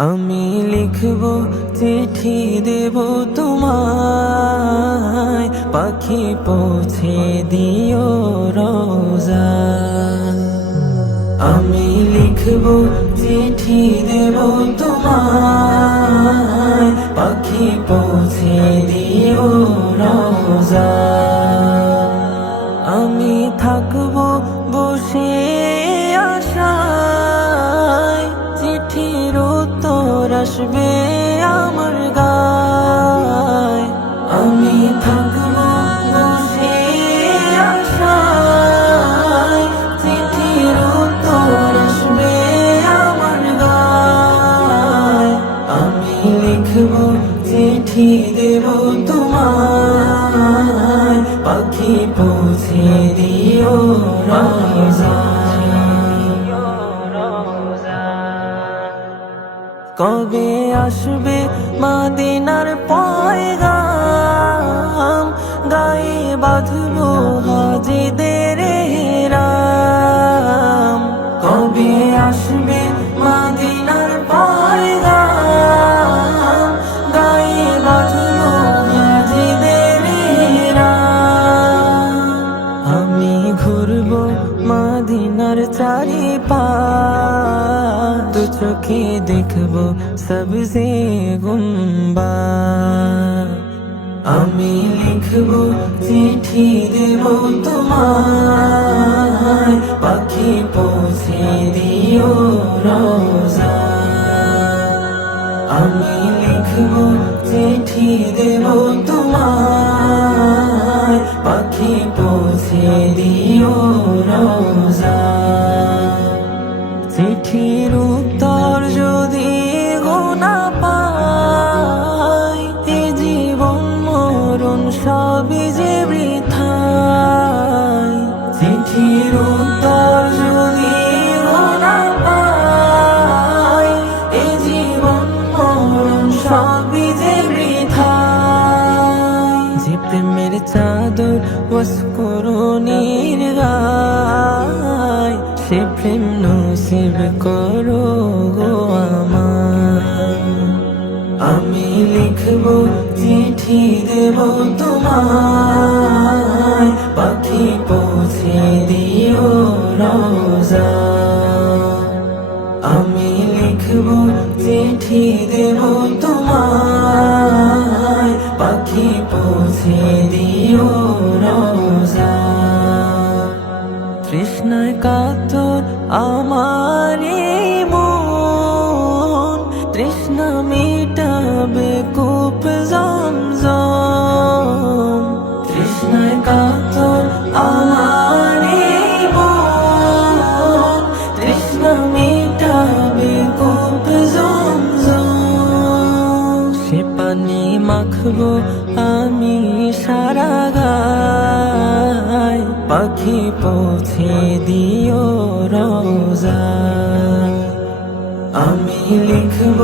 আমি লিখব চিঠি দেব তোমায়, পাখি পৌঁছে দিও রোজা। আমি লিখব চিঠি দেব তোমায়, পাখি পৌঁছে দিও রোজা। আমি থাকব বসে আশায়, চিঠির উত্তর আসবে আমার গায়। আমি থাকব বসে আশায়, চিঠির উত্তর আসবে আমার গায়। আমি লিখব চিঠি দেব তোমায়, পাখি পৌঁছে দিও রোজা। কবে আসবে মদিনার পয়গাম, গায়ে বাঁধব হাজিদের রাম। কবে আসবে মদিনার পয়গাম, গায়ে বাঁধব হাজিদের রাম। আমি ঘুরব মদিনার চারিপাশ, দু চোখে দেখব সবজে গুম্বা। আমি লিখব চিঠি দেব তোমায়, পাখি পৌঁছে দিও রোজা। আমি লিখব চিঠি দেব তোমায়, পাখি পৌঁছে দিও রোজা। চিঠির উত্তর যদি গোনা পাই, এ জীবন মরণ সবই যে বৃথায়। চিঠির উত্তর যদি গোনা পাই, এ জীবন মরণ সবই যে বৃথায়। যে প্রেমের চাদর ওয়াসকরণীর গায়, সে প্রেম নসিব করো গো আমার। আমি লিখব চিঠি দেব তোমায়, পাখি পৌঁছে দিও রোজা। আমি লিখব চিঠি দেব তোমায়, পাখি পৌঁছে দিও রোজা। তৃষ্ণায় কাতর আমার এই মন, তৃষ্ণা মিটাবে কূপ জমজম। তৃষ্ণায় কাতর আমার এই মন, তৃষ্ণা মিটাবে কূপ জমজম। সে পানি মাখবো আমি সারা গায়, পাখি পৌঁছে দিও রোজা। আমি লিখব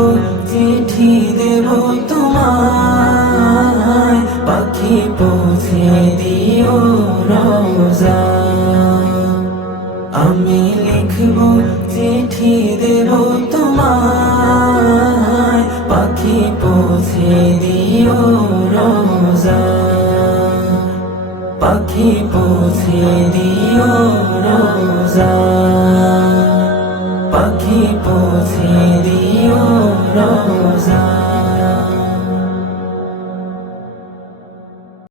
চিঠি দেব তোমায়, পাখি পৌঁছে দিও রোজা। আমি লিখব চিঠি দেব তোমায়, পাখি পৌঁছে দিও রোজা। পাখি পৌঁছে দিও রোজা, পাখি পৌঁছে দিও রোজা।